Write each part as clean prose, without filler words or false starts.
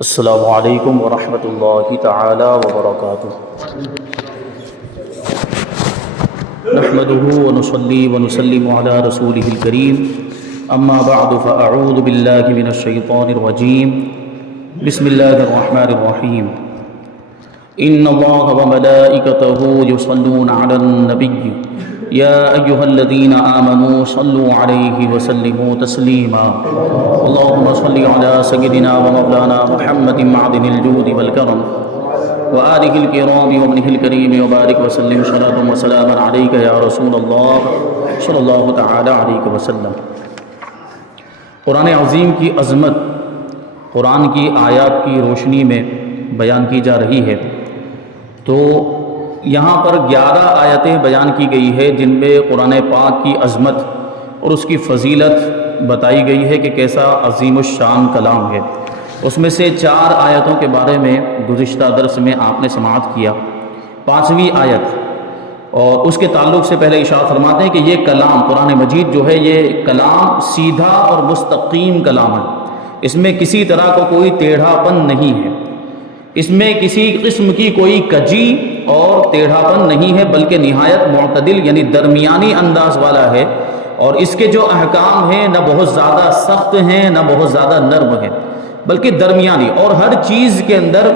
السلام علیکم ورحمۃ اللہ تعالی وبرکاتہ۔ نحمده ونصلي ونسلم على رسوله الكريم اما بعد فاعوذ باللہ من الشیطان الرجیم بسم اللہ الرحمن الرحیم ان اللہ وملائکته یصلون علی النبی یا ایہا الذین آمنوا صلوا علیہ وسلموا تسلیما اللہم صل علی سیدنا ومولانا محمد معدن الجود والکرم وآلہ الکرام وابنہ الکریم وبارک وسلم صلاۃ وسلاما علیک یا رسول اللہ صلی اللہ تعالی علیہ وسلم۔ قرآن عظیم کی عظمت قرآن کی آیات کی روشنی میں بیان کی جا رہی ہے، تو یہاں پر 11 آیتیں بیان کی گئی ہے جن میں قرآن پاک کی عظمت اور اس کی فضیلت بتائی گئی ہے کہ کیسا عظیم الشان کلام ہے۔ اس میں سے 4 آیتوں کے بارے میں گزشتہ درس میں آپ نے سماعت کیا۔ 5ویں آیت اور اس کے تعلق سے پہلے ارشاد فرماتے ہیں کہ یہ کلام قرآن مجید جو ہے یہ کلام سیدھا اور مستقیم کلام ہے، اس میں کسی طرح کا کوئی ٹیڑھا پن نہیں ہے، اس میں کسی قسم کی کوئی کجی اور ٹیڑھا پن نہیں ہے، بلکہ نہایت معتدل یعنی درمیانی انداز والا ہے، اور اس کے جو احکام ہیں نہ بہت زیادہ سخت ہیں نہ بہت زیادہ نرم ہیں، بلکہ درمیانی، اور ہر چیز کے اندر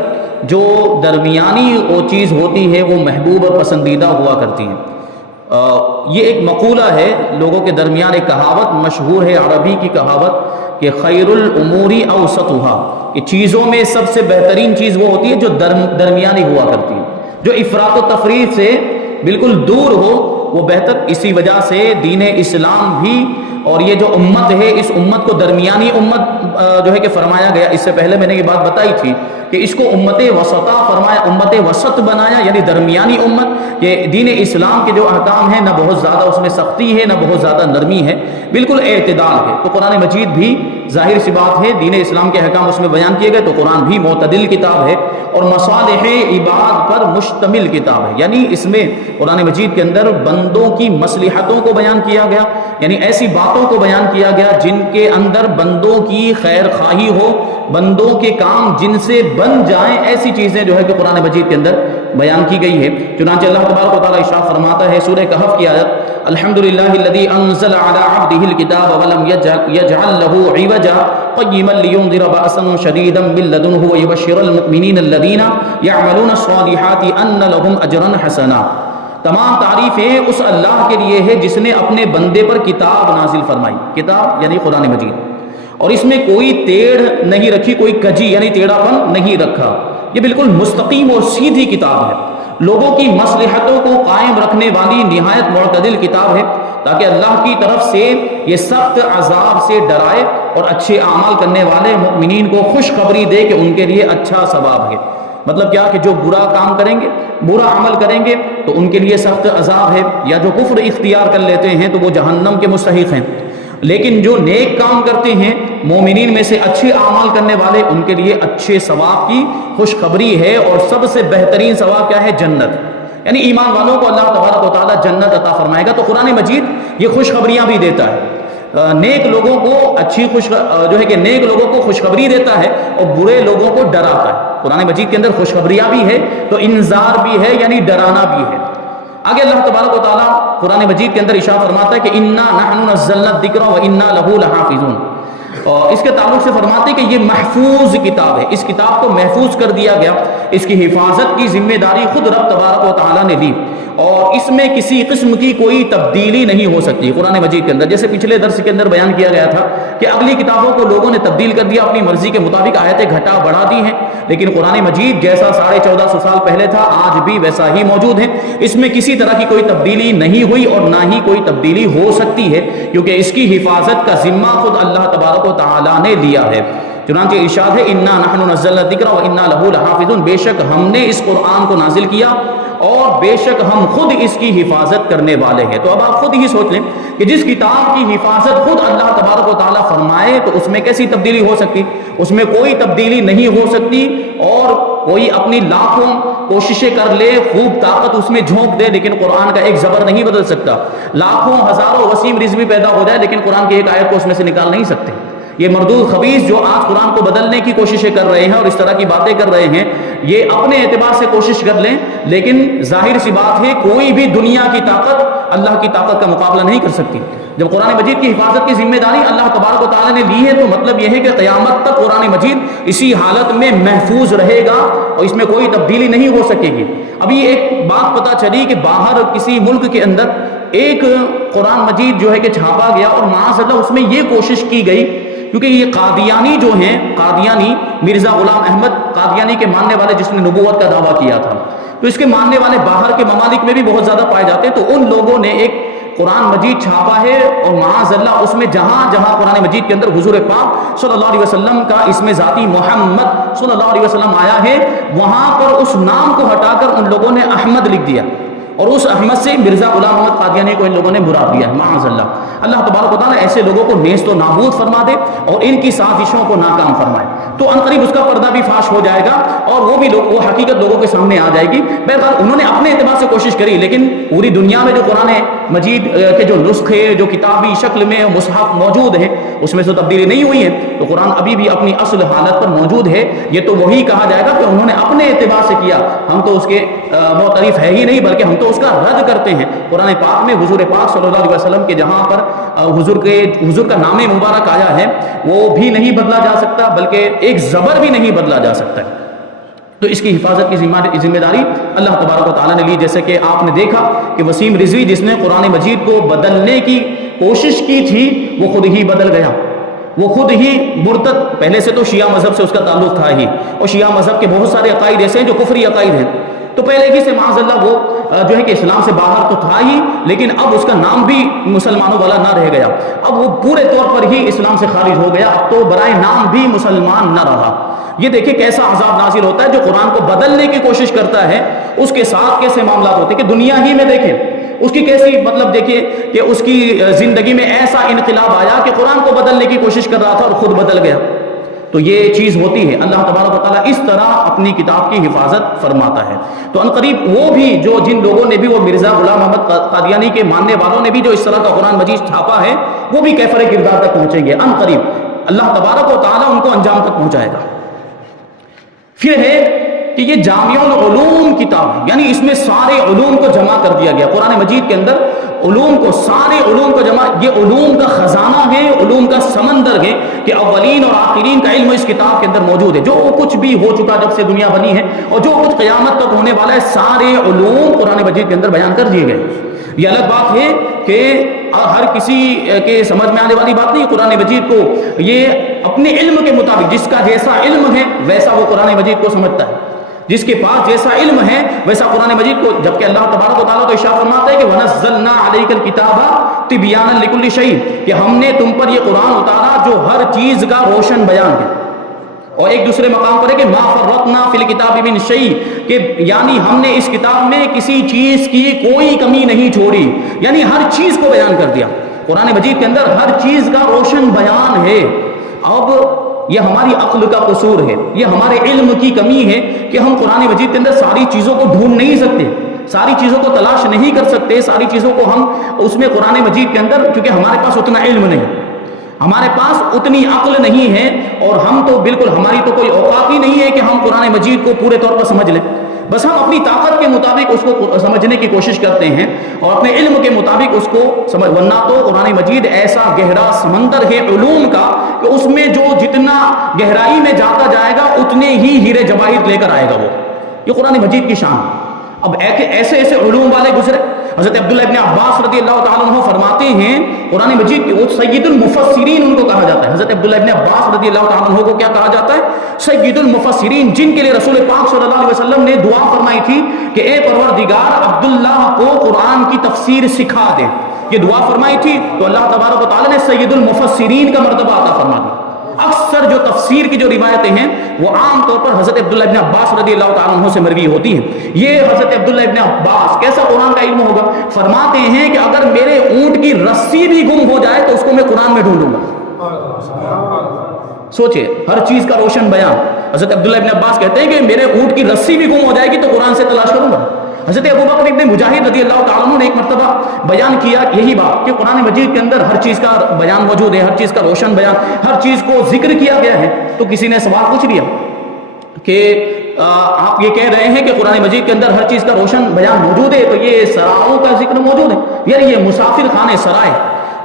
جو درمیانی وہ چیز ہوتی ہے وہ محبوب اور پسندیدہ ہوا کرتی ہے۔ یہ ایک مقولہ ہے لوگوں کے درمیان، ایک کہاوت مشہور ہے عربی کی کہاوت کہ خیر الامور اوسطها، کہ چیزوں میں سب سے بہترین چیز وہ ہوتی ہے جو درمیانی ہوا کرتی ہے، جو افراط و تفریط سے بالکل دور ہو وہ بہتر۔ اسی وجہ سے دین اسلام بھی اور یہ جو امت ہے اس امت کو درمیانی امت جو ہے کہ فرمایا گیا۔ اس سے پہلے میں نے یہ بات بتائی تھی کہ اس کو امت وسطا فرمایا، امت وسط بنایا یعنی درمیانی امت۔ یہ دین اسلام کے جو احکام ہیں نہ بہت زیادہ اس میں سختی ہے نہ بہت زیادہ نرمی ہے، بالکل اعتدال ہے۔ تو قرآن مجید بھی ظاہر سی بات ہے دین اسلام کے احکام اس میں بیان کیے گئے، تو قرآن بھی معتدل کتاب ہے اور مصالح عباد پر مشتمل کتاب ہے، یعنی اس میں قرآن مجید کے اندر بندوں کی مصلحتوں کو بیان کیا گیا، یعنی ایسی باتوں کو بیان کیا گیا جن کے اندر بندوں کی خیر خواہی ہو، بندوں کے کام جن سے بن جائیں، ایسی چیزیں جو ہے کہ قرآن مجید کے اندر بیان کی گئی ہے۔ چنانچہ اللہ تبارک و تعالیٰ ارشاد فرماتا ہے سورہ کہف کی آیت الحمدللہ الذی انزل علی عبدہ الکتاب ولم یجعل لہ عوجا قیما لینذر بأسا شدیدا من لدنہ ویبشر المؤمنین الذین یعملون الصالحات ان لہم اجرا حسنا۔ تمام تعریفیں اس اللہ کے لیے ہے جس نے اپنے بندے پر کتاب نازل فرمائی، کتاب یعنی قرآن مجید، اور اس میں کوئی ٹیڑھ نہیں رکھی، کوئی کجی یعنی ٹیڑھا پن نہیں رکھا۔ یہ بالکل مستقیم اور سیدھی کتاب ہے، لوگوں کی مصلحتوں کو قائم رکھنے والی نہایت معتدل کتاب ہے، تاکہ اللہ کی طرف سے یہ سخت عذاب سے ڈرائے اور اچھے اعمال کرنے والے مؤمنین کو خوشخبری دے کہ ان کے لیے اچھا ثواب ہے۔ مطلب کیا کہ جو برا کام کریں گے، برا عمل کریں گے تو ان کے لیے سخت عذاب ہے، یا جو کفر اختیار کر لیتے ہیں تو وہ جہنم کے مستحق ہیں، لیکن جو نیک کام کرتے ہیں مومنین میں سے اچھے اعمال کرنے والے ان کے لیے اچھے ثواب کی خوشخبری ہے، اور سب سے بہترین ثواب کیا ہے؟ جنت، یعنی ایمان والوں کو اللہ تبارک و تعالیٰ جنت عطا فرمائے گا۔ تو قرآن مجید یہ خوشخبریاں بھی دیتا ہے، نیک لوگوں کو اچھی جو ہے کہ نیک لوگوں کو خوشخبری دیتا ہے اور برے لوگوں کو ڈراتا ہے۔ قرآن مجید کے اندر خوشخبریاں بھی ہے تو انذار بھی ہے، یعنی ڈرانا بھی ہے۔ آگے اللہ تبارک و تعالیٰ قرآن مجید کے اندر ارشاد فرماتا ہے کہ انا نحن نزلنا الذکر وانا لہ لحافظون، اور اس کے تعلق سے فرماتے ہیں کہ یہ محفوظ کتاب ہے، اس کتاب کو محفوظ کر دیا گیا، اس کی حفاظت کی ذمہ داری خود رب تبارک و تعالیٰ نے دی، اور اس میں کسی قسم کی کوئی تبدیلی نہیں ہو سکتی۔ قرآن مجید کے اندر جیسے پچھلے درس کے اندر بیان کیا گیا تھا کہ اگلی کتابوں کو لوگوں نے تبدیل کر دیا، اپنی مرضی کے مطابق آیتیں گھٹا بڑھا دی ہیں، لیکن قرآن مجید جیسا 1450 سال پہلے تھا آج بھی ویسا ہی موجود ہے، اس میں کسی طرح کی کوئی تبدیلی نہیں ہوئی اور نہ ہی کوئی تبدیلی ہو سکتی ہے، کیونکہ اس کی حفاظت کا ذمہ خود اللہ تبارک و تعالیٰ نے لیا ہے۔ چنانچہ ارشاد ہے انا نحن نزلنا الذکر وانا لہ لحافظون، بے شک ہم نے اس قرآن کو نازل کیا اور بے شک ہم خود اس کی حفاظت کرنے والے ہیں۔ تو اب آپ خود ہی سوچ لیں کہ جس کتاب کی حفاظت خود اللہ تبارک و تعالیٰ فرمائے تو اس میں کیسی تبدیلی ہو سکتی؟ اس میں کوئی تبدیلی نہیں ہو سکتی، اور کوئی اپنی لاکھوں کوششیں کر لے، خوب طاقت اس میں جھونک دے، لیکن قرآن کا ایک زبر نہیں بدل سکتا۔ لاکھوں ہزاروں وسیم رضوی پیدا ہو جائے لیکن قرآن کی ایک آیت کو اس میں سے نکال نہیں سکتے۔ یہ مردود خبیث جو آج قرآن کو بدلنے کی کوششیں کر رہے ہیں اور اس طرح کی باتیں کر رہے ہیں، یہ اپنے اعتبار سے کوشش کر لیں، لیکن ظاہر سی بات ہے کوئی بھی دنیا کی طاقت اللہ کی طاقت کا مقابلہ نہیں کر سکتی۔ جب قرآن مجید کی حفاظت کی ذمہ داری اللہ تبارک و تعالیٰ نے لی ہے تو مطلب یہ ہے کہ قیامت تک قرآن مجید اسی حالت میں محفوظ رہے گا اور اس میں کوئی تبدیلی نہیں ہو سکے گی۔ ابھی ایک بات پتہ چلی کہ باہر کسی ملک کے اندر ایک قرآن مجید جو ہے کہ چھاپا گیا اور معاذ اللہ اس میں یہ کوشش کی گئی، کیونکہ یہ قادیانی جو ہیں، قادیانی مرزا غلام احمد قادیانی کے ماننے والے جس نے نبوت کا دعویٰ کیا تھا، تو اس کے ماننے والے باہر کے ممالک میں بھی بہت زیادہ پائے جاتے ہیں، تو ان لوگوں نے ایک قرآن مجید چھاپا ہے اور معاذ اللہ اس میں جہاں جہاں قرآن مجید کے اندر حضور پاک صلی اللہ علیہ وسلم کا اسم ذاتی محمد صلی اللہ علیہ وسلم آیا ہے، وہاں پر اس نام کو ہٹا کر ان لوگوں نے احمد لکھ دیا اور اس احمد سے مرزا غلام احمد قادیانی کو ان لوگوں نے مراد دیا ہے، معاذ اللہ۔ اللہ تبارک و تعالیٰ ایسے لوگوں کو نیست و نابود فرما دے اور ان کی سازشوں کو ناکام فرمائے، تو عنقریب اس کا پردہ بھی فاش ہو جائے گا اور وہ بھی وہ حقیقت لوگوں کے سامنے آ جائے گی۔ بہرحال انہوں نے اپنے اعتبار سے کوشش کری، لیکن پوری دنیا میں جو قرآن مجید کے جو نسخے جو کتابی شکل میں مصحف موجود ہیں اس میں سے تبدیلی نہیں ہوئی ہے، تو قرآن ابھی بھی اپنی اصل حالت پر موجود ہے۔ یہ تو وہی کہا جائے گا کہ انہوں نے اپنے اعتبار سے کیا، ہم تو اس کے معترف ہے ہی نہیں بلکہ ہم تو اس کا رد کرتے ہیں۔ قرآن پاک میں حضور پاک صلی اللہ علیہ وسلم کے جہاں پر حضور کا نام مبارک آیا ہے وہ بھی نہیں بدلا جا سکتا، بلکہ ایک زبر بھی نہیں بدلا جا سکتا ہے، تو اس کی حفاظت کی ذمہ داری اللہ تبارک و تعالیٰ نے لی۔ جیسے کہ آپ نے دیکھا کہ وسیم رضوی جس نے قرآن مجید کو بدلنے کی کوشش کی تھی وہ خود ہی بدل گیا، وہ خود ہی مرتد، پہلے سے تو شیعہ مذہب سے اس کا تعلق تھا ہی، اور شیعہ مذہب کے بہت سارے عقائد ایسے ہیں جو کفری عقائد ہیں، تو پہلے ہی سے معاذ اللہ وہ جو ہے کہ اسلام سے باہر تو تھا ہی، لیکن اب اس کا نام بھی مسلمانوں والا نہ رہ گیا، اب وہ پورے طور پر ہی اسلام سے خارج ہو گیا، اب تو برائے نام بھی مسلمان نہ رہا۔ یہ دیکھیں کیسا عذاب نازل ہوتا ہے، جو قرآن کو بدلنے کی کوشش کرتا ہے اس کے ساتھ کیسے معاملات ہوتے ہیں کہ دنیا ہی میں دیکھیں اس کی کیسی مطلب دیکھیے کہ اس کی زندگی میں ایسا انقلاب آیا کہ قرآن کو بدلنے کی کوشش کر رہا تھا اور خود بدل گیا، تو یہ چیز ہوتی ہے۔ اللہ تبارک و تعالیٰ اس طرح اپنی کتاب کی حفاظت فرماتا ہے۔ تو عنقریب وہ بھی جو جن لوگوں نے بھی وہ مرزا غلام احمد قادیانی کے ماننے والوں نے بھی جو اس طرح کا قرآن مجید چھاپا ہے وہ بھی کیفر کردار تک پہنچیں گے عنقریب، اللہ تبارک و تعالیٰ ان کو انجام تک پہنچائے گا۔ پھر ہے کہ یہ جامع العلوم کتاب ہے، یعنی اس میں سارے علوم کو جمع کر دیا گیا، قرآن مجید کے اندر علوم کو، سارے علوم کو جمع، یہ علوم کا خزانہ ہے، علوم کا سمندر ہے کہ اولین اور آخرین کا علم اس کتاب کے اندر موجود ہے، جو کچھ بھی ہو چکا جب سے دنیا بنی ہے اور جو کچھ قیامت تک ہونے والا ہے سارے علوم قرآن مجید کے اندر بیان کر دیے گئے۔ یہ الگ بات ہے کہ ہر کسی کے سمجھ میں آنے والی بات نہیں، قرآن مجید کو یہ اپنے علم کے مطابق جس کا جیسا علم ہے ویسا وہ قرآن مجید کو سمجھتا ہے، جس کے پاس جیسا علم ہے ویسا قرآن مجید کو، جبکہ اللہ تبارک و تعالیٰ تو ارشاد فرماتا ہے کہ وَنَزَّلْنَا عَلَيْكَ الْكِتَابَ تِبْيَانًا لِكُلِّ شَيْءٍ، کہ ہم نے تم پر یہ قرآن اتارا جو ہر چیز کا روشن بیان ہے، اور ایک دوسرے مقام پر ہے کہ مَا فَرَّطْنَا فِي الْكِتَابِ مِنْ شَيْءٍ، کہ یعنی ہم نے اس کتاب میں کسی چیز کی کوئی کمی نہیں چھوڑی، یعنی ہر چیز کو بیان کر دیا۔ قرآن مجید کے اندر ہر چیز کا روشن بیان ہے۔ اب یہ ہماری عقل کا قصور ہے، یہ ہمارے علم کی کمی ہے کہ ہم قرآن مجید کے اندر ساری چیزوں کو ڈھونڈ نہیں سکتے، ساری چیزوں کو تلاش نہیں کر سکتے، ساری چیزوں کو ہم اس میں قرآن مجید کے اندر، کیونکہ ہمارے پاس اتنا علم نہیں، ہمارے پاس اتنی عقل نہیں ہے، اور ہم تو بالکل، ہماری تو کوئی اوقات ہی نہیں ہے کہ ہم قرآن مجید کو پورے طور پر سمجھ لیں، بس ہم اپنی طاقت کے مطابق اس کو سمجھنے کی کوشش کرتے ہیں اور اپنے علم کے مطابق اس کو سمجھ، ورنہ تو قرآن مجید ایسا گہرا سمندر ہے علوم کا کہ اس میں جو جتنا گہرائی میں جاتا جائے گا اتنے ہی ہیرے جواہر لے کر آئے گا وہ، یہ قرآن مجید کی شان۔ اب ایسے ایسے علوم والے گزرے، حضرت عبداللہ ابن عباس رضی اللہ تعالیٰ عنہ فرماتے ہیں قرآن مجید کے وہ سید المفسرین ان کو کہا جاتا ہے، حضرت عبداللہ ابن عباس رضی اللہ تعالیٰ عنہ کو کیا کہا جاتا ہے؟ سید المفسرین، جن کے لیے رسول پاک صلی اللہ علیہ وسلم نے دعا فرمائی تھی کہ اے پروردگار عبداللہ کو قرآن کی تفسیر سکھا دے، یہ دعا فرمائی تھی، تو اللہ تبارک و تعالیٰ نے سید المفسرین کا مرتبہ عطا فرما دیا۔ اکثر جو تفسیر کی جو روایتیں ہیں وہ عام طور پر حضرت عبداللہ ابن عباس رضی اللہ تعالیٰ عنہ سے مروی ہوتی ہیں۔ یہ حضرت عبداللہ ابن عباس کیسا قرآن کا علم ہوگا، فرماتے ہیں کہ اگر میرے اونٹ کی رسی بھی گم ہو جائے تو اس کو میں قرآن میں ڈھونڈوں گا۔ سوچے، ہر چیز کا روشن بیان۔ حضرت عبداللہ ابن عباس کہتے ہیں کہ میرے اونٹ کی رسی بھی گم ہو جائے گی تو قرآن سے تلاش کروں گا۔ حضرت ابو بکر ابن مجاہد رضی اللہ تعالیٰ عنہ نے ایک مرتبہ بیان کیا یہی بات کہ قرآن مجید کے اندر ہر چیز کا بیان موجود ہے، ہر چیز کا روشن بیان، ہر چیز کو ذکر کیا گیا ہے. تو کسی نے سوال پوچھ لیا کہ آپ یہ کہہ رہے ہیں کہ قرآن مجید کے اندر ہر چیز کا روشن بیان موجود ہے، تو یہ سراؤں کا ذکر موجود ہے؟ یعنی یہ مسافر خانے، سرائے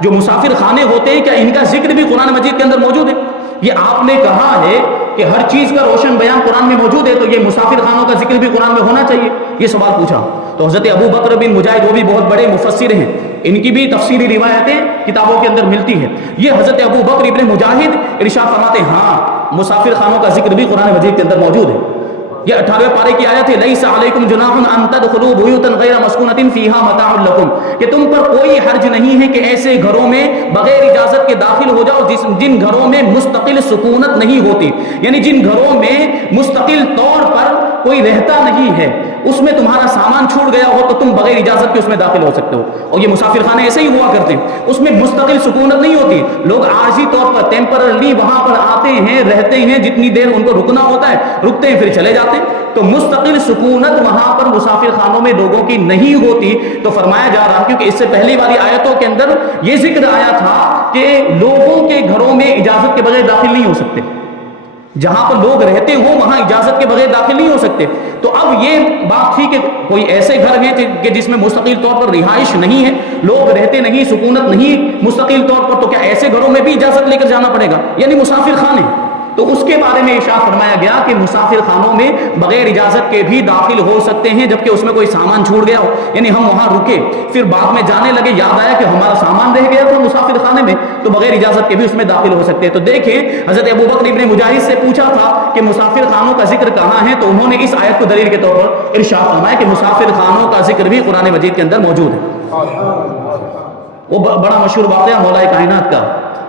جو مسافر خانے ہوتے ہیں، کیا ان کا ذکر بھی قرآن مجید کے اندر موجود ہے؟ یہ آپ نے کہا ہے کہ ہر چیز کا روشن بیان قرآن میں موجود ہے، تو یہ مسافر خانوں کا ذکر بھی قرآن میں ہونا چاہیے؟ یہ سوال پوچھا. تو حضرت ابو بکر بن مجاہد وہ بھی بہت بڑے مفسر ہیں، ان کی بھی تفسیری روایتیں کتابوں کے اندر ملتی ہیں. یہ حضرت ابو بکر ابن مجاہد ارشاد فرماتے ہیں ہاں مسافر خانوں کا ذکر بھی قرآن مجید کے اندر موجود ہے. یہ 18ویں پارے کی آیت ہے لیس علیکم جناح ان تدخلوا بیوتا غیر مسکونۃ فیہا متاع لکم، کہ تم پر کوئی حرج نہیں ہے کہ ایسے گھروں میں بغیر اجازت کے داخل ہو جاؤ جن گھروں میں مستقل سکونت نہیں ہوتی، یعنی جن گھروں میں مستقل طور پر کوئی رہتا نہیں ہے، اس میں تمہارا سامان چھوٹ گیا ہو تو تم بغیر اجازت کے اس میں داخل ہو سکتے ہو. اور یہ مسافر خانے ایسے ہی ہوا کرتے ہیں، اس میں مستقل سکونت نہیں ہوتی، لوگ عارضی طور پر ٹیمپررلی وہاں پر آتے ہیں، رہتے ہیں، جتنی دیر ان کو رکنا ہوتا ہے رکتے ہیں، پھر چلے جاتے ہیں. تو مستقل سکونت وہاں پر مسافر خانوں میں لوگوں کی نہیں ہوتی. تو فرمایا جا رہا کیونکہ اس سے پہلی والی آیتوں کے اندر یہ ذکر آیا تھا کہ لوگوں کے گھروں میں اجازت کے بغیر داخل نہیں ہو سکتے، جہاں پر لوگ رہتے ہوں وہاں اجازت کے بغیر داخل نہیں ہو سکتے. تو اب یہ بات تھی کہ کوئی ایسے گھر ہیں کہ جس میں مستقل طور پر رہائش نہیں ہے، لوگ رہتے نہیں، سکونت نہیں مستقل طور پر، تو کیا ایسے گھروں میں بھی اجازت لے کر جانا پڑے گا؟ یعنی مسافر خانے. تو اس کے بارے میں ارشاد فرمایا گیا کہ مسافر خانوں میں بغیر اجازت کے بھی داخل ہو سکتے ہیں، جبکہ اس میں کوئی سامان چھوٹ گیا ہو. یعنی ہم وہاں رکے، پھر بعد میں جانے لگے، یاد آیا کہ ہمارا سامان رہ گیا تھا مسافر خانے میں، تو بغیر اجازت کے بھی اس میں داخل ہو سکتے ہیں. تو دیکھیں حضرت ابو بکر ابن مجاہد سے پوچھا تھا کہ مسافر خانوں کا ذکر کہاں ہے، تو انہوں نے اس آیت کو دلیل کے طور پر ارشاد فرمایا کہ مسافر خانوں کا ذکر بھی قرآن مجید کے اندر موجود ہے. وہ بڑا مشہور واقعہ مولا کائنات کا.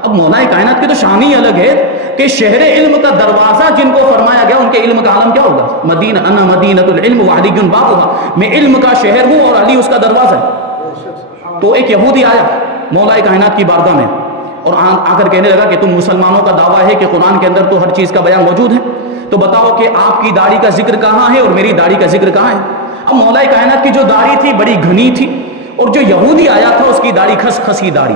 اب مولا کائنات کی تو شان ہی الگ ہے کہ شہر علم کا دروازہ جن کو فرمایا گیا ان کے علم کا عالم کیا ہوگا؟ مدینہ، انا مدینۃ العلم وعلی بابها، میں علم کا شہر ہوں اور علی اس کا دروازہ ہے. تو ایک یہودی آیا مولا کائنات کی بارگاہ میں اور آ کر کہنے لگا کہ تم مسلمانوں کا دعویٰ ہے کہ قرآن کے اندر تو ہر چیز کا بیان موجود ہے، تو بتاؤ کہ آپ کی داڑھی کا ذکر کہاں ہے اور میری داڑھی کا ذکر کہاں ہے؟ اب مولا کائنات کی جو داڑھی تھی بڑی گھنی تھی، اور جو یہودی آیا تھا اس کی داڑھی خسی داڑھی،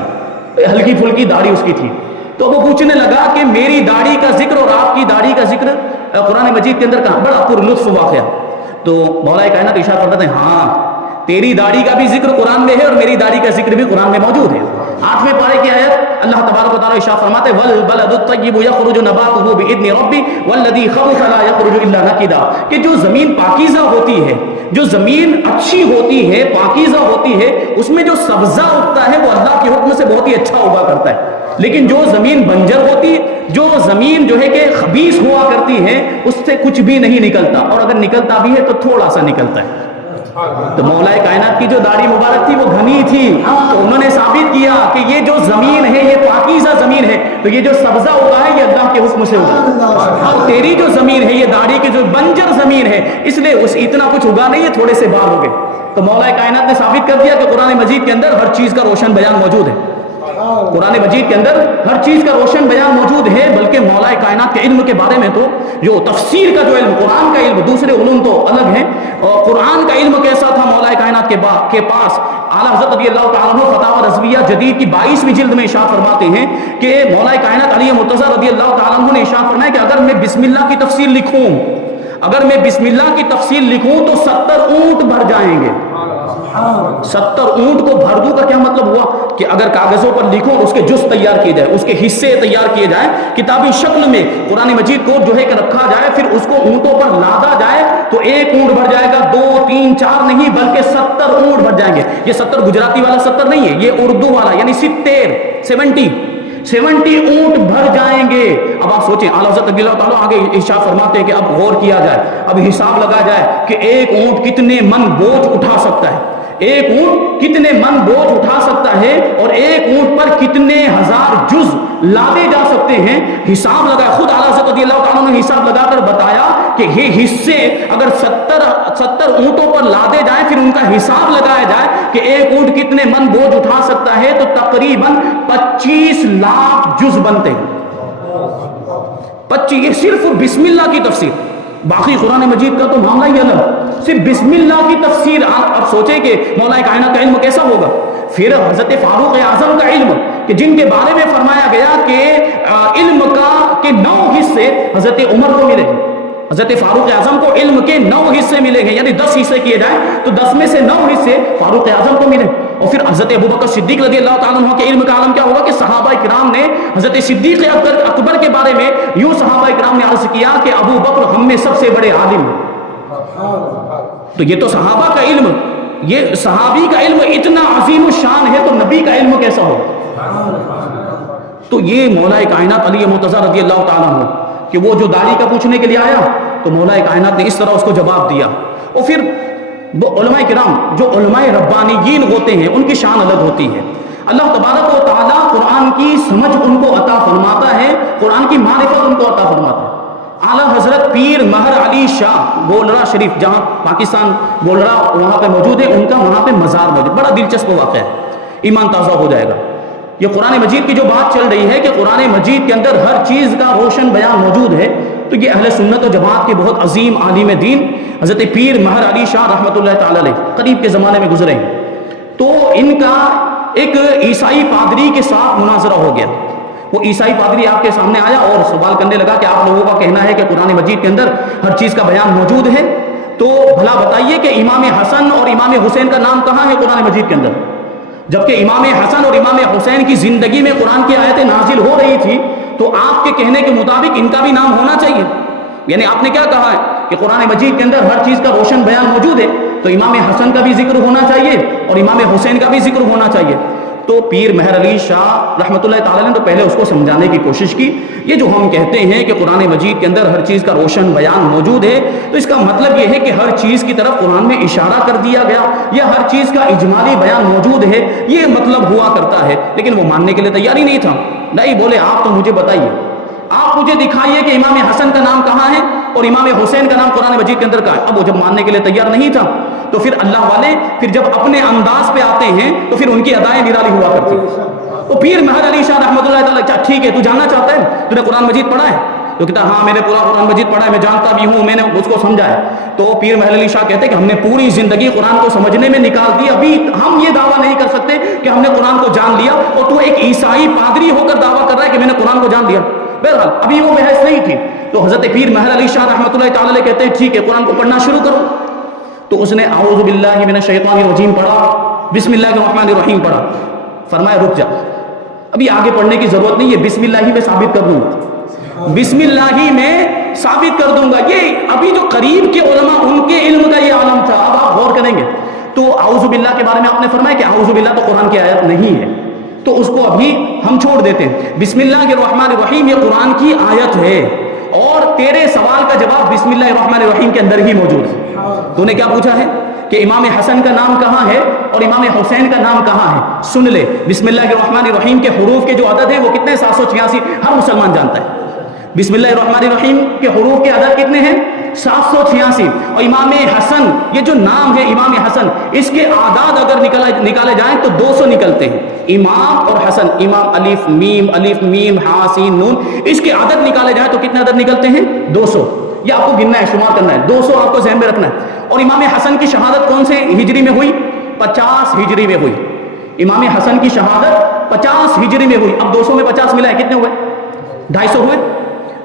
ہلکی پھلکی داڑھی اس کی تھی. تو وہ پوچھنے لگا کہ میری داڑھی کا ذکر اور آپ کی داڑھی کا ذکر قرآن مجید کے اندر کہاں؟ بڑا پر لطف واقعہ. تو مولا کائنات ارشاد فرماتے ہیں ہاں تیری داڑھی کا بھی ذکر قرآن میں ہے اور میری داڑھی کا ذکر بھی قرآن میں موجود ہے. 8ویں پارے کی آیت اللہ تبارک و تعالی ارشاد فرماتے ہیں والبلد الطیب یخرج نباتہ باذن ربہ والذی خبث لا یخرج الا نکدا، کہ جو زمین پاکیزہ ہوتی ہے، جو زمین اچھی ہوتی ہے، پاکیزہ ہوتی ہے، اس میں جو سبزہ اگتا ہے وہ اللہ کے حکم سے بہت ہی اچھا اگا کرتا ہے. لیکن جو زمین بنجر ہوتی، جو زمین جو ہے کہ خبیث ہوا کرتی ہے، اس سے کچھ بھی نہیں نکلتا، اور اگر نکلتا بھی ہے تو تھوڑا سا نکلتا ہے. تو مولا کائنات کی جو داڑھی مبارک تھی وہ گھنی تھی، تو انہوں نے ثابت کیا کہ یہ جو زمین ہے یہ پاکیزہ زمین ہے، تو یہ جو سبزہ اگا ہے یہ اللہ کے حکم سے اگا. اور تیری جو زمین ہے یہ داڑھی کی جو بنجر زمین ہے، اس لیے اتنا کچھ اگا نہیں ہے، تھوڑے سے بال ہو گئے. تو مولا کائنات نے ثابت کر دیا کہ قرآن مجید کے اندر ہر چیز کا روشن بیان موجود ہے. قرآن مجید کے اندر ہر چیز کا روشن بیان موجود ہے. بلکہ مولا کائنات کے علم کے بارے میں تو جو تفسیر کا جو علم، قرآن کا علم، دوسرے علوم تو الگ ہیں. اور قرآن کا علم کیسا تھا مولا کائنات کے پاس؟ اعلیٰ حضرت رضی اللہ تعالیٰ عنہ فتاوی رضویہ جدید کی 22ویں جلد میں ارشاد فرماتے ہیں کہ مولا کائنات علی مرتضیٰ رضی اللہ تعالیٰ عنہ نے ارشاد فرمایا کہ اگر میں بسم اللہ کی تفسیر لکھوں، اگر میں بسم اللہ کی تفسیر لکھوں تو 70 اونٹ بھر جائیں گے. 70 اونٹ کو بھر دوں کا کیا مطلب ہوا کہ اگر کاغذوں پر لکھوں اس کے جز تیار کیے جائے، اس کے حصے تیار کیے جائیں، کتابی شکل میں قرآن مجید کو جو ہے کہ رکھا جائے، پھر اس کو اونٹوں پر لادا جائے تو 1 اونٹ بھر جائے گا، 2 3 4 نہیں بلکہ 70 اونٹ بھر جائیں گے. یہ 70 گجراتی والا 70 نہیں ہے، یہ اردو والا یعنی 70 اونٹ بھر جائیں گے. اب آپ سوچیں اعلیٰ حضرت رضی اللہ تعالیٰ آگے ارشاد فرماتے ہیں کہ اب غور کیا جائے، اب حساب لگا جائے کہ 1 اونٹ کتنے من بوجھ اٹھا سکتا ہے، 1 اونٹ کتنے من بوجھ اٹھا سکتا ہے، اور 1 اونٹ پر کتنے ہزار جز لادے جا سکتے ہیں. حساب لگایا، خود اعلیٰ حضرت رضی اللہ تعالیٰ نے حساب لگا کر بتایا کہ یہ حصے اگر 70 اونٹوں پر لادے جائیں، پھر ان کا حساب لگایا جائے کہ 1 اونٹ کتنے من بوجھ اٹھا سکتا ہے، تو تقریباً 25 لاکھ جز بنتے ہیں. یہ صرف بسم اللہ کی تفسیر. باقی قرآن مجید کا تو معاملہ ہی الگ، صرف بسم اللہ کی تفسیر. اب سوچیں کہ مولا کائنات کا علم کیسا ہوگا. پھر حضرت فاروق اعظم کا علم کہ جن کے بارے میں فرمایا گیا کہ علم کے 9 حصے حضرت عمر کو ملے. حضرت فاروق اعظم کو علم کے 9 حصے ملیں گے، یعنی 10 حصے کیے جائیں تو 10 میں سے 9 حصے فاروق اعظم کو ملے. اور پھر حضرت ابوبکر صدیق رضی اللہ تعالیٰ عنہ کے علم کا عالم کیا ہوگا کہ صحابہ کرام نے حضرت صدیق اکبر کے بارے میں یوں صحابہ کرام نے عرض کیا کہ ابو بکر ہم میں سب سے بڑے عالم ہیں. تو یہ تو صحابہ کا علم، یہ صحابی کا علم اتنا عظیم الشان ہے، تو نبی کا علم کیسا ہوگا. تو یہ مولا کائنات علی مرتضیٰ رضی اللہ تعالیٰ عنہ کہ وہ جو داڑھی کا پوچھنے کے لیے آیا تو مولا کائنات نے اس طرح اس کو جواب دیا. اور پھر وہ علماء کرام جو علماء ربانیین ہوتے ہیں ان کی شان الگ ہوتی ہے. اللہ تبارک و تعالیٰ قرآن کی سمجھ ان کو عطا فرماتا ہے، قرآن کی معرفت ان کو عطا فرماتا ہے. اعلیٰ حضرت پیر مہر علی شاہ گولڑا شریف، جہاں پاکستان گولڑا وہاں پہ موجود ہے، ان کا وہاں پہ مزار موجود، بڑا دلچسپ واقعہ ہے، ایمان تازہ ہو جائے گا. یہ قرآن مجید کی جو بات چل رہی ہے کہ قرآن مجید کے اندر ہر چیز کا روشن بیان موجود ہے، تو یہ اہل سنت و جماعت کے بہت عظیم عالم دین حضرت پیر مہر علی شاہ رحمۃ اللہ تعالیٰ علیہ قریب کے زمانے میں گزرے ہیں. تو ان کا ایک عیسائی پادری کے ساتھ مناظرہ ہو گیا. وہ عیسائی پادری آپ کے سامنے آیا اور سوال کرنے لگا کہ آپ لوگوں کا کہنا ہے کہ قرآن مجید کے اندر ہر چیز کا بیان موجود ہے، تو بھلا بتائیے کہ امام حسن اور امام حسین کا نام کہاں ہے قرآن مجید کے اندر؟ جبکہ امام حسن اور امام حسین کی زندگی میں قرآن کی آیتیں نازل ہو رہی تھی، تو آپ کے کہنے کے مطابق ان کا بھی نام ہونا چاہیے. یعنی آپ نے کیا کہا ہے کہ قرآن مجید کے اندر ہر چیز کا روشن بیان موجود ہے، تو امام حسن کا بھی ذکر ہونا چاہیے اور امام حسین کا بھی ذکر ہونا چاہیے. تو پیر مہر علی شاہ رحمۃ اللہ تعالیٰ نے تو پہلے اس کو سمجھانے کی کوشش کی. یہ جو ہم کہتے ہیں کہ قرآن مجید کے اندر ہر چیز کا روشن بیان موجود ہے، تو اس کا مطلب یہ ہے کہ ہر چیز کی طرف قرآن میں اشارہ کر دیا گیا یا ہر چیز کا اجمالی بیان موجود ہے، یہ مطلب ہوا کرتا ہے. لیکن وہ ماننے کے لیے تیار ہی نہیں تھا. نہیں، بولے آپ تو مجھے بتائیے، آپ مجھے دکھائیے کہ امام حسن کا نام کہاں ہے اور امام حسین کا نام قرآن مجید کے اندر کہاں ہے. اب وہ جب ماننے کے لیے تیار نہیں تھا تو پھر اللہ والے پھر جب اپنے انداز پہ آتے ہیں تو پھر ان کی ادائیں نرالی ہوا کرتی. تو پیر مہر علی شاہ رحمۃ اللہ تعالیٰ، ٹھیک ہے تو جاننا چاہتا ہے، تو نے قرآن مجید پڑھا ہے؟ تو کہتا ہاں میں نے پورا قرآن مجید پڑھا ہے، میں جانتا بھی ہوں، میں نے اس کو سمجھا ہے. تو پیر مہر علی شاہ کہتے ہیں کہ ہم نے پوری زندگی قرآن کو سمجھنے میں نکال دی، ابھی ہم یہ دعویٰ نہیں کر سکتے کہ ہم نے قرآن کو جان لیا، اور تو ایک عیسائی پادری ہو کر دعویٰ کر رہا ہے کہ میں نے قرآن کو جان لیا. بہرحال ابھی وہ بحث نہیں تھی. تو حضرت پیر مہر علی شاہ رحمۃ اللہ تعالیٰ کہتے ہیں ٹھیک ہے قرآن کو پڑھنا شروع کرو. تو اس نے اعوذ باللہ من الشیطان الرجیم پڑھا، بسم اللہ الرحمن الرحیم پڑھا. فرمایا رک جا، ابھی آگے پڑھنے کی ضرورت نہیں ہے، بسم اللہ ہی میں ثابت کر دوں گا، بسم اللہ ہی میں ثابت کر دوں گا. یہ ابھی جو قریب کے علماء ان کے علم کا یہ عالم تھا. اب آپ غور کریں گے تو اعوذ باللہ کے بارے میں آپ نے فرمایا کہ اعوذ باللہ تو قرآن کی آیت نہیں ہے، تو اس کو ابھی ہم چھوڑ دیتے ہیں. بسم اللہ الرحمن الرحیم یہ قرآن کی آیت ہے، اور تیرے سوال کا جواب بسم اللہ الرحمن الرحیم کے اندر ہی موجود ہے. تو نے کیا پوچھا ہے کہ امام حسن کا نام کہاں ہے اور امام حسین کا نام کہاں ہے؟ سن لے، بسم اللہ الرحمن الرحیم کے حروف کے جو عدد ہیں وہ کتنے؟ 786. ہر مسلمان جانتا ہے بسم اللہ الرحمن الرحیم کے حروف کے عدد کتنے ہیں؟ 786. اور امام حسن یہ جو نام ہے امام حسن، اس کے اعداد اگر نکالے جائیں تو 200 نکلتے ہیں. امام اور حسن، امام الف میم ہا سین نون، اس کے عدد نکالے جائیں تو کتنے عدد نکلتے ہیں؟ 200. یہ آپ کو گننا ہے، شمار کرنا ہے، 200 آپ کو ذہن میں رکھنا ہے. اور امام حسن کی شہادت کون سے ہجری میں ہوئی؟ 50 ہجری میں ہوئی. امام حسن کی شہادت 50 ہجری میں ہوئی. اب 200 میں 50 ملا ہے کتنے ہوئے؟ 250 ہوئے.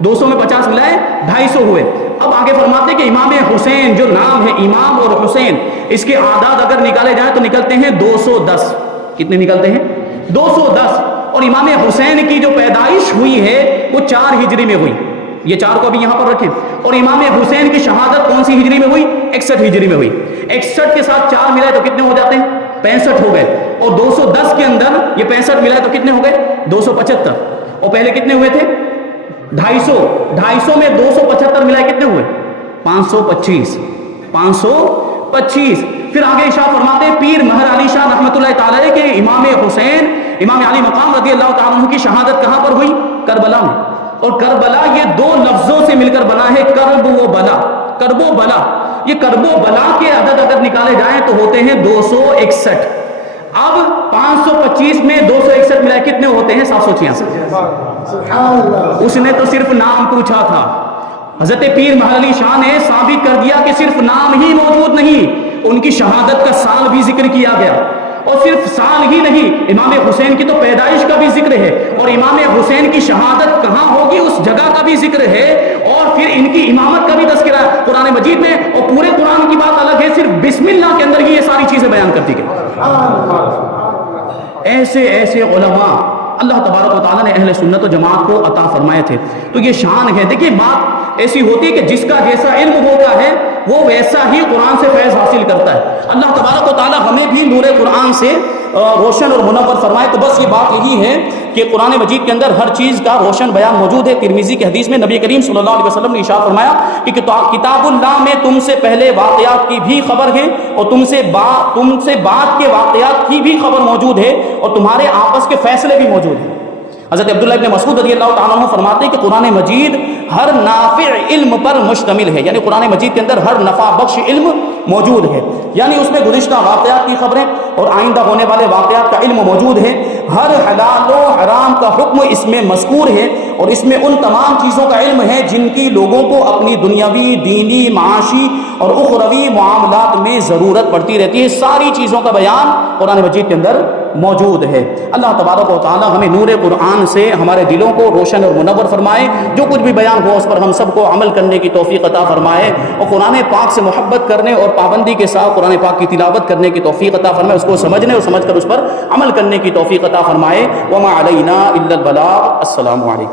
200 میں 50 ملا ہے 250 ہوئے. اب آگے فرماتے ہیں کہ امام حسین جو نام ہے امام اور حسین، اس کے اعداد اگر نکالے جائیں تو نکلتے ہیں 210. کتنے نکلتے ہیں؟ 210. اور امام حسین کی جو پیدائش ہوئی ہے وہ 4 ہجری میں ہوئی. یہ 4 کو ابھی یہاں پر رکھیں. اور امام حسین کی شہادت کون سی ہجری میں ہوئی؟ 61 ہجری میں ہوئی. 61 کے ساتھ 4 ملائے تو کتنے ہو جاتے ہیں؟ 65 ہو گئے. اور 210 کے اندر یہ 65 ملائے تو کتنے ہو گئے؟ 275. اور پہلے کتنے ہوئے تھے؟ 250. 250 میں 275 ملائے کتنے ہوئے؟ 525. 525. پھر آگے ارشاد فرماتے ہیں پیر مہر علی شاہ رحمۃ اللہ تعالی کہ امام حسین امام علی مقام رضی اللہ تعالیٰ عنہ کی شہادت کہاں پر ہوئی؟ کربلا میں. اور کربلا یہ 2 لفظوں سے مل کر بنا ہے، کرب و بلا. کرب و بلا، یہ کرب و بلا کے عدد اگر نکالے جائیں تو ہوتے ہیں 261. اب 525 میں 261 ملائے کتنے ہوتے ہیں؟ 786. اس نے تو صرف نام پوچھا تھا، حضرت پیر محل علی شاہ نے ثابت کر دیا کہ صرف نام ہی موجود نہیں، ان کی شہادت کا سال بھی ذکر کیا گیا، اور صرف سال ہی نہیں، امام حسین کی تو پیدائش کا بھی ذکر ہے، اور امام حسین کی شہادت کہاں ہوگی اس جگہ کا بھی ذکر ہے، اور پھر ان کی امامت کا بھی تذکرہ ہے قرآن مجید میں، اور پورے قرآن کی بات الگ ہے، صرف بسم اللہ کے اندر ہی یہ ساری چیزیں بیان کر دی گئی۔ ایسے ایسے علماء اللہ تبارک و تعالیٰ نے اہل سنت و جماعت کو عطا فرمائے تھے، تو یہ شان ہے۔ دیکھیے بات ایسی ہوتی ہے کہ جس کا جیسا علم ہوتا ہے وہ ویسا ہی قرآن سے فیض حاصل کرتا ہے۔ اللہ تبارک و تعالیٰ ہمیں بھی نور قرآن سے روشن اور منور فرمائے۔ تو بس یہ بات یہی ہے کہ قرآن مجید کے اندر ہر چیز کا روشن بیان موجود ہے۔ ترمذی کی حدیث میں نبی کریم صلی اللہ علیہ وسلم نے ارشاد فرمایا کہ کتاب اللہ میں تم سے پہلے واقعات کی بھی خبر ہے، اور تم سے بعد کے واقعات کی بھی خبر موجود ہے، اور تمہارے آپس کے فیصلے بھی موجود ہیں۔ حضرت عبداللہ ابن مسعود رضی اللہ تعالیٰ عنہ فرماتے ہیں کہ قرآن مجید ہر نافع علم پر مشتمل ہے، یعنی قرآن مجید کے اندر ہر نفع بخش علم موجود ہے، یعنی اس میں گزشتہ واقعات کی خبریں اور آئندہ ہونے والے واقعات کا علم موجود ہے۔ ہر حلال و حرام کا حکم اس میں مذکور ہے، اور اس میں ان تمام چیزوں کا علم ہے جن کی لوگوں کو اپنی دنیاوی، دینی، معاشی اور اخروی معاملات میں ضرورت پڑتی رہتی ہے۔ ساری چیزوں کا بیان قرآن مجید کے اندر موجود ہے۔ اللہ تبارک و تعالی ہمیں نور قرآن سے ہمارے دلوں کو روشن اور منور فرمائے، جو کچھ بھی بیان ہو اس پر ہم سب کو عمل کرنے کی توفیق عطا فرمائے، اور قرآن پاک سے محبت کرنے اور پابندی کے ساتھ قرآن پاک کی تلاوت کرنے کی توفیق عطا فرمائے، اس کو سمجھنے اور سمجھ کر اس پر عمل کرنے کی توفیق عطا فرمائے۔ وما علینا الا البلاغ۔ السلام علیکم۔